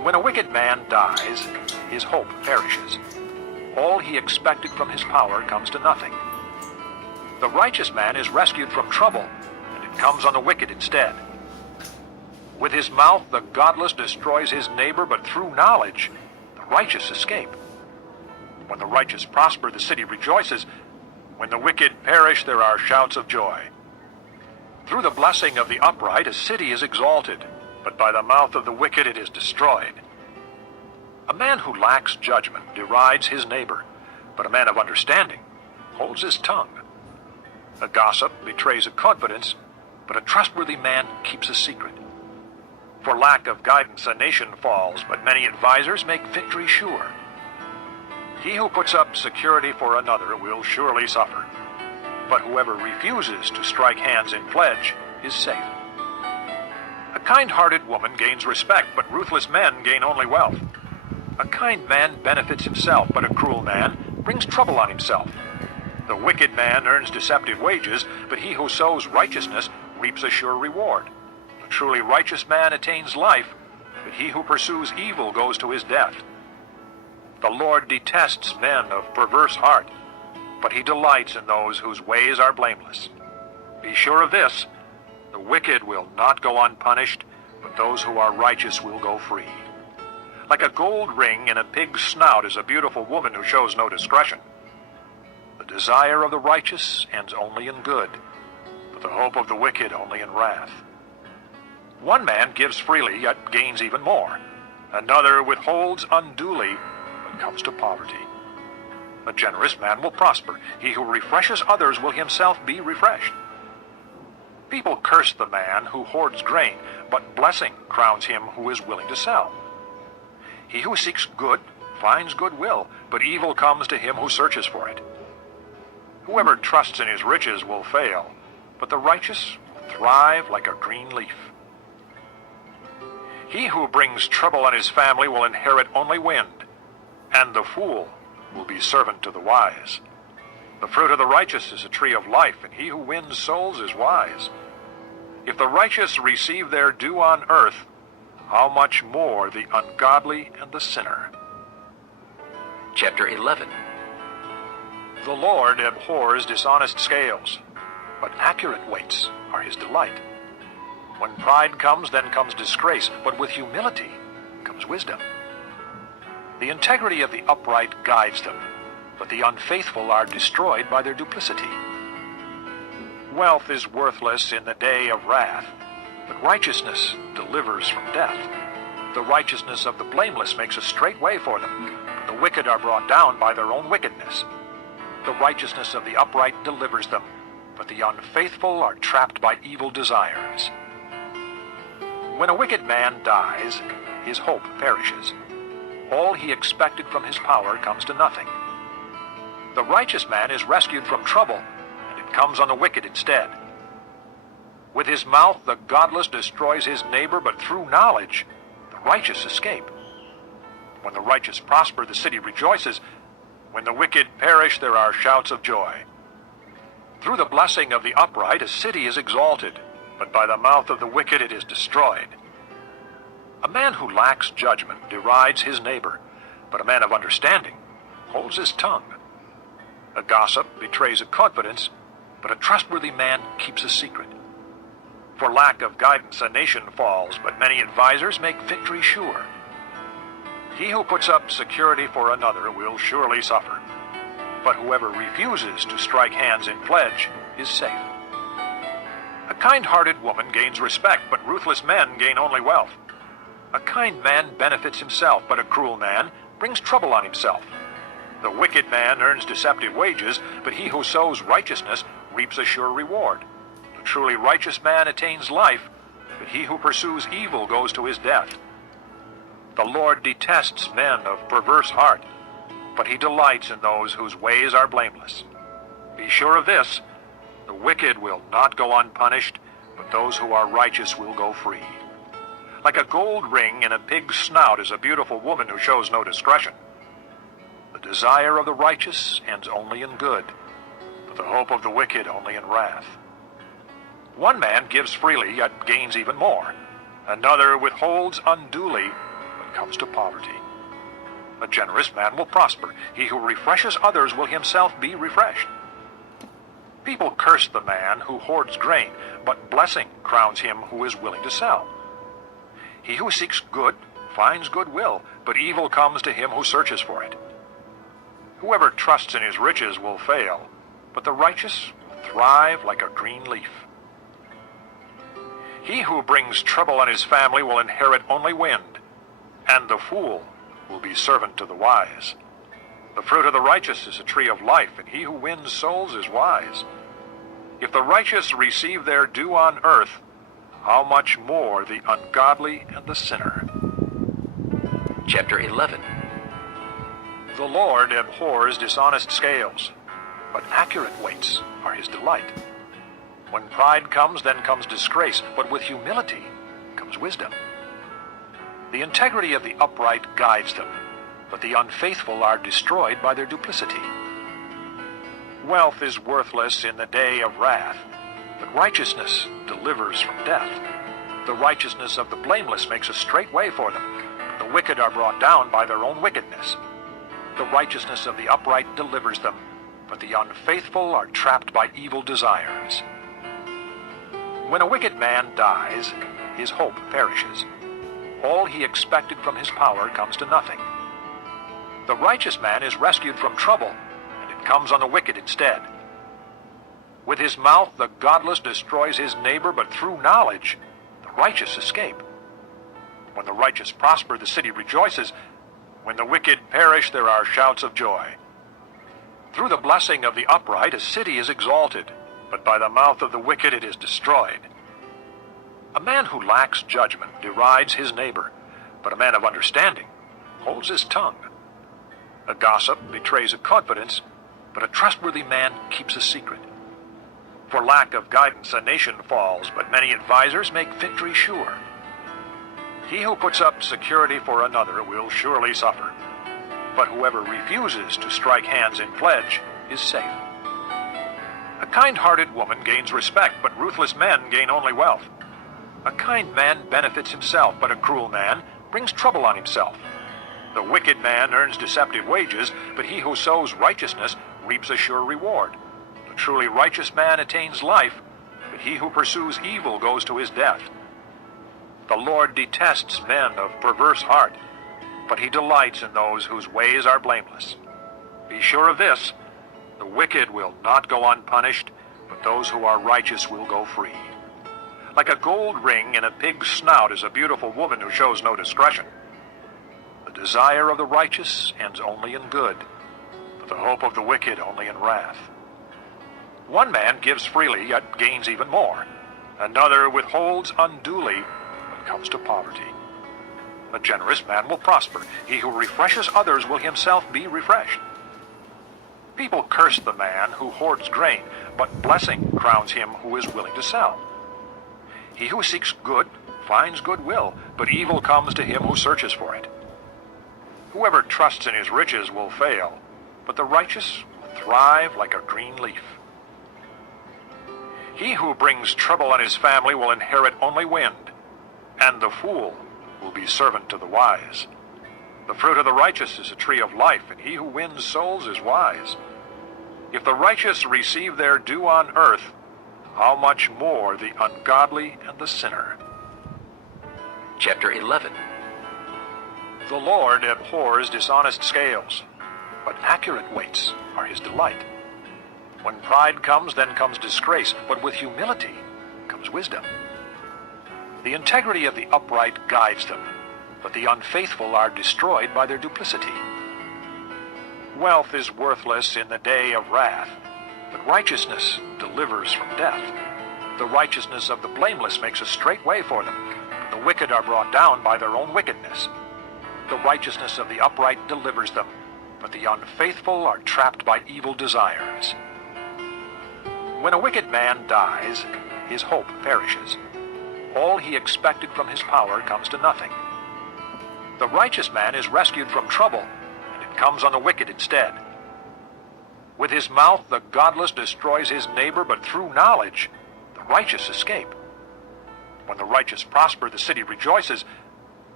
When a wicked man dies, his hope perishes. All he expected from his power comes to nothing. The righteous man is rescued from trouble, and it comes on the wicked instead. With his mouth the godless destroys his neighbor, but through knowledge the righteous escape. When the righteous prosper, the city rejoices. When the wicked perish, there are shouts of joy. Through the blessing of the upright, a city is exalted, but by the mouth of the wicked it is destroyed. A man who lacks judgment derides his neighbor, but a man of understanding holds his tongue. A gossip betrays a confidence, but a trustworthy man keeps a secret. For lack of guidance a nation falls, but many advisers make victory sure. He who puts up security for another will surely suffer, but whoever refuses to strike hands in pledge is safe. A kind-hearted woman gains respect, but ruthless men gain only wealth. A kind man benefits himself, but a cruel man brings trouble on himself. The wicked man earns deceptive wages, but he who sows righteousness reaps a sure reward. A truly righteous man attains life, but he who pursues evil goes to his death. The Lord detests men of perverse heart, but he delights in those whose ways are blameless. Be sure of this, the wicked will not go unpunished, but those who are righteous will go free. Like a gold ring in a pig's snout is a beautiful woman who shows no discretion. The desire of the righteous ends only in good, but the hope of the wicked only in wrath. One man gives freely, yet gains even more. Another withholds unduly, but comes to poverty. A generous man will prosper. He who refreshes others will himself be refreshed. People curse the man who hoards grain, but blessing crowns him who is willing to sell. He who seeks good finds goodwill, but evil comes to him who searches for it. Whoever trusts in his riches will fail, but the righteous will thrive like a green leaf. He who brings trouble on his family will inherit only wind, and the fool will be servant to the wise. The fruit of the righteous is a tree of life, and he who wins souls is wise. If the righteous receive their due on earth, how much more the ungodly and the sinner? Chapter 11. The Lord abhors dishonest scales, but accurate weights are his delight. When pride comes, then comes disgrace, but with humility comes wisdom. The integrity of the upright guides them, but the unfaithful are destroyed by their duplicity. Wealth is worthless in the day of wrath, but righteousness delivers from death. The righteousness of the blameless makes a straight way for them, but the wicked are brought down by their own wickedness. The righteousness of the upright delivers them, but the unfaithful are trapped by evil desires. When a wicked man dies, his hope perishes. All he expected from his power comes to nothing. The righteous man is rescued from trouble, and it comes on the wicked instead. With his mouth the godless destroys his neighbor, but through knowledge the righteous escape. When the righteous prosper, the city rejoices. When the wicked perish, there are shouts of joy. Through the blessing of the upright, a city is exalted, but by the mouth of the wicked it is destroyed. A man who lacks judgment derides his neighbor, but a man of understanding holds his tongue. A gossip betrays a confidence, but a trustworthy man keeps a secret. For lack of guidance a nation falls, but many advisers make victory sure. He who puts up security for another will surely suffer, but whoever refuses to strike hands in pledge is safe. A kind-hearted woman gains respect, but ruthless men gain only wealth. A kind man benefits himself, but a cruel man brings trouble on himself. The wicked man earns deceptive wages, but he who sows righteousness reaps a sure reward. The truly righteous man attains life, but he who pursues evil goes to his death. The Lord detests men of perverse heart, but he delights in those whose ways are blameless. Be sure of this, the wicked will not go unpunished, but those who are righteous will go free. Like a gold ring in a pig's snout is a beautiful woman who shows no discretion. The desire of the righteous ends only in good, but the hope of the wicked only in wrath. One man gives freely, yet gains even more. Another withholds unduly, but comes to poverty. A generous man will prosper. He who refreshes others will himself be refreshed. People curse the man who hoards grain, but blessing crowns him who is willing to sell. He who seeks good finds goodwill, but evil comes to him who searches for it. Whoever trusts in his riches will fail, but the righteous will thrive like a green leaf. He who brings trouble on his family will inherit only wind, and the fool will be servant to the wise. The fruit of the righteous is a tree of life, and he who wins souls is wise. If the righteous receive their due on earth, how much more the ungodly and the sinner? Chapter 11. The Lord abhors dishonest scales, but accurate weights are his delight. When pride comes, then comes disgrace, but with humility comes wisdom. The integrity of the upright guides them, but the unfaithful are destroyed by their duplicity. Wealth is worthless in the day of wrath, but righteousness delivers from death. The righteousness of the blameless makes a straight way for them. The wicked are brought down by their own wickedness. The righteousness of the upright delivers them, but the unfaithful are trapped by evil desires. When a wicked man dies, his hope perishes. All he expected from his power comes to nothing. The righteous man is rescued from trouble, and it comes on the wicked instead. With his mouth the godless destroys his neighbor, but through knowledge the righteous escape. When the righteous prosper, the city rejoices. When the wicked perish, there are shouts of joy. Through the blessing of the upright, a city is exalted, but by the mouth of the wicked it is destroyed. A man who lacks judgment derides his neighbor, but a man of understanding holds his tongue. A gossip betrays a confidence, but a trustworthy man keeps a secret. For lack of guidance a nation falls, but many advisers make victory sure. He who puts up security for another will surely suffer, but whoever refuses to strike hands in pledge is safe. A kind-hearted woman gains respect, but ruthless men gain only wealth. A kind man benefits himself, but a cruel man brings trouble on himself. The wicked man earns deceptive wages, but he who sows righteousness reaps a sure reward. The truly righteous man attains life, but he who pursues evil goes to his death. The Lord detests men of perverse heart, but he delights in those whose ways are blameless. Be sure of this, the wicked will not go unpunished, but those who are righteous will go free. Like a gold ring in a pig's snout is a beautiful woman who shows no discretion. The desire of the righteous ends only in good, but the hope of the wicked only in wrath. One man gives freely, yet gains even more. Another withholds unduly, but comes to poverty. A generous man will prosper. He who refreshes others will himself be refreshed. People curse the man who hoards grain, but blessing crowns him who is willing to sell. He who seeks good finds goodwill, but evil comes to him who searches for it. Whoever trusts in his riches will fail, but the righteous will thrive like a green leaf. He who brings trouble on his family will inherit only wind, and the fool will be servant to the wise. The fruit of the righteous is a tree of life, and he who wins souls is wise. If the righteous receive their due on earth, how much more the ungodly and the sinner? Chapter 11. The Lord abhors dishonest scales, but accurate weights are his delight. When pride comes, then comes disgrace, but with humility comes wisdom. The integrity of the upright guides them, but the unfaithful are destroyed by their duplicity. Wealth is worthless in the day of wrath, but righteousness delivers from death. The righteousness of the blameless makes a straight way for them. The wicked are brought down by their own wickedness. The righteousness of the upright delivers them, but the unfaithful are trapped by evil desires. When a wicked man dies, his hope perishes. All he expected from his power comes to nothing. The righteous man is rescued from trouble, and it comes on the wicked instead. With his mouth the godless destroys his neighbor, but through knowledge the righteous escape. When the righteous prosper, the city rejoices.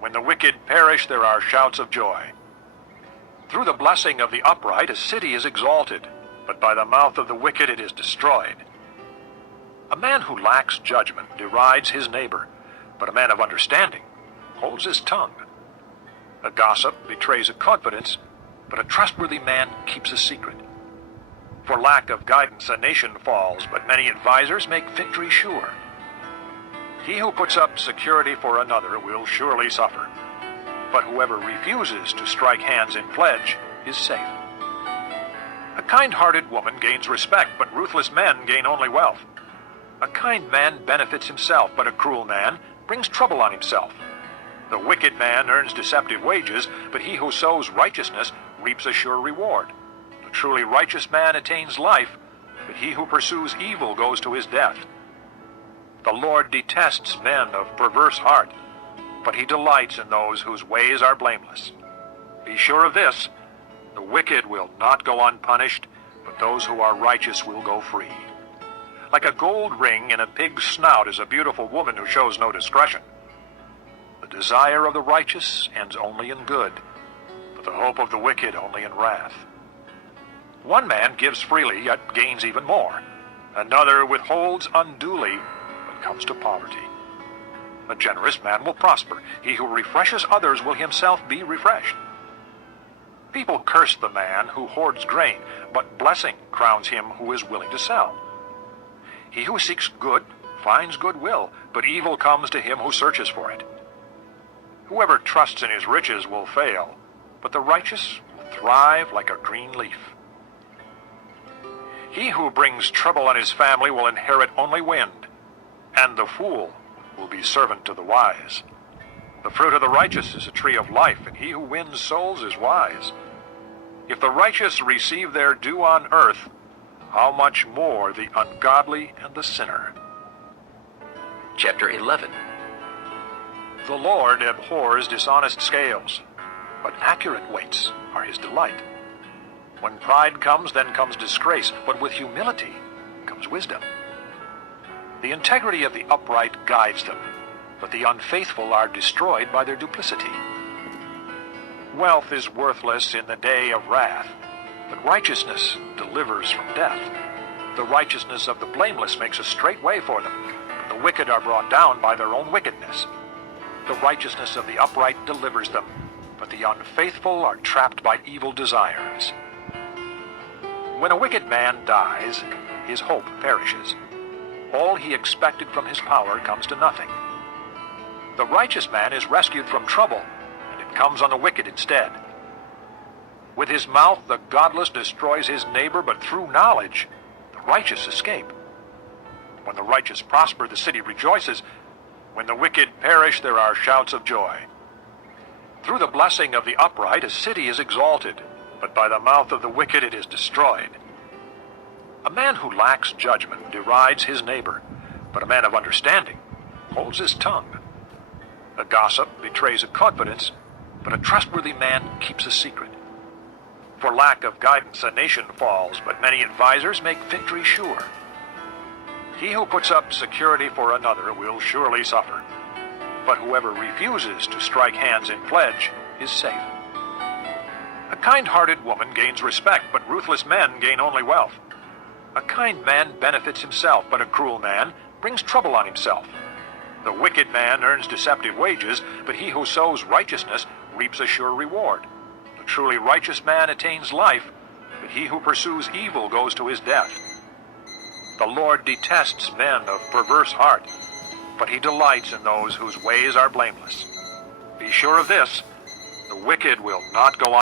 When the wicked perish, there are shouts of joy. Through the blessing of the upright, a city is exalted, but by the mouth of the wicked it is destroyed. A man who lacks judgment derides his neighbor, but a man of understanding holds his tongue. A gossip betrays a confidence, but a trustworthy man keeps a secret. For lack of guidance a nation falls, but many advisers make victory sure. He who puts up security for another will surely suffer, but whoever refuses to strike hands in pledge is safe. A kind-hearted woman gains respect, but ruthless men gain only wealth. A kind man benefits himself, but a cruel man brings trouble on himself. The wicked man earns deceptive wages, but he who sows righteousness reaps a sure reward. The truly righteous man attains life, but he who pursues evil goes to his death. The Lord detests men of perverse heart, but he delights in those whose ways are blameless. Be sure of this, the wicked will not go unpunished, but those who are righteous will go free. Like a gold ring in a pig's snout is a beautiful woman who shows no discretion. The desire of the righteous ends only in good, but the hope of the wicked only in wrath. One man gives freely, yet gains even more. Another withholds unduly, but comes to poverty. A generous man will prosper. He who refreshes others will himself be refreshed. People curse the man who hoards grain, but blessing crowns him who is willing to sell. He who seeks good finds goodwill, but evil comes to him who searches for it. Whoever trusts in his riches will fail, but the righteous will thrive like a green leaf. He who brings trouble on his family will inherit only wind, and the fool will be servant to the wise. The fruit of the righteous is a tree of life, and he who wins souls is wise. If the righteous receive their due on earth, how much more the ungodly and the sinner? Chapter 11. The Lord abhors dishonest scales, but accurate weights are his delight. When pride comes, then comes disgrace, but with humility comes wisdom. The integrity of the upright guides them, but the unfaithful are destroyed by their duplicity. Wealth is worthless in the day of wrath, but righteousness delivers from death. The righteousness of the blameless makes a straight way for them, but the wicked are brought down by their own wickedness. The righteousness of the upright delivers them, but the unfaithful are trapped by evil desires. When a wicked man dies, his hope perishes. All he expected from his power comes to nothing. The righteous man is rescued from trouble, and it comes on the wicked instead. With his mouth the godless destroys his neighbor, but through knowledge the righteous escape. When the righteous prosper, the city rejoices. When the wicked perish, there are shouts of joy. Through the blessing of the upright, a city is exalted, but by the mouth of the wicked it is destroyed. A man who lacks judgment derides his neighbor, but a man of understanding holds his tongue. A gossip betrays a confidence, but a trustworthy man keeps a secret. For lack of guidance a nation falls, but many advisers make victory sure. He who puts up security for another will surely suffer, but whoever refuses to strike hands in pledge is safe. A kind-hearted woman gains respect, but ruthless men gain only wealth. A kind man benefits himself, but a cruel man brings trouble on himself. The wicked man earns deceptive wages, but he who sows righteousness reaps a sure reward. The truly righteous man attains life, but he who pursues evil goes to his death. The Lord detests men of perverse heart, but he delights in those whose ways are blameless. Be sure of this, the wicked will not go